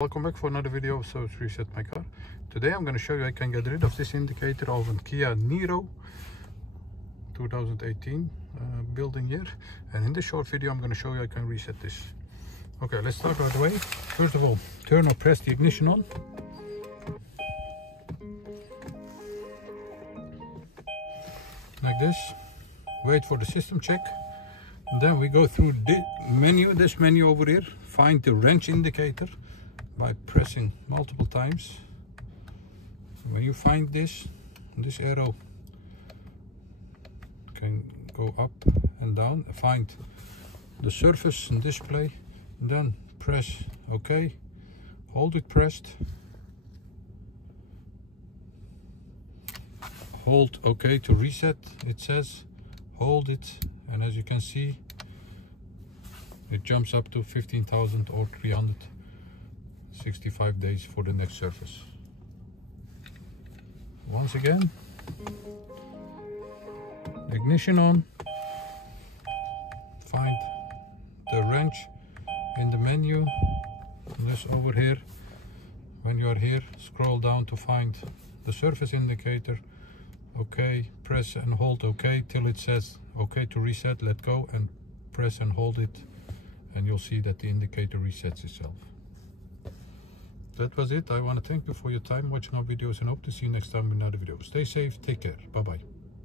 Welcome back for another video of So Reset My Car. Today I'm going to show you I can get rid of this indicator of a Kia Niro 2018 building year, and in this short video I'm going to show you I can reset this. Okay, let's start right away. First of all, turn or press the ignition on. Like this. Wait for the system check. And then we go through this menu over here. Find the wrench indicator by pressing multiple times. When you find this arrow can go up and down. Find the surface and display, and then press OK. Hold it pressed. Hold OK to reset. It says hold it, and as you can see, it jumps up to 15,000 or 365 days for the next surface. Once again, ignition on. Find the wrench in the menu. This over here. When you are here, scroll down to find the surface indicator. OK, press and hold OK till it says OK to reset. Let go and press and hold it, and you'll see that the indicator resets itself. That was it. I want to thank you for your time watching our videos and hope to see you next time in another video. Stay safe, take care, bye bye.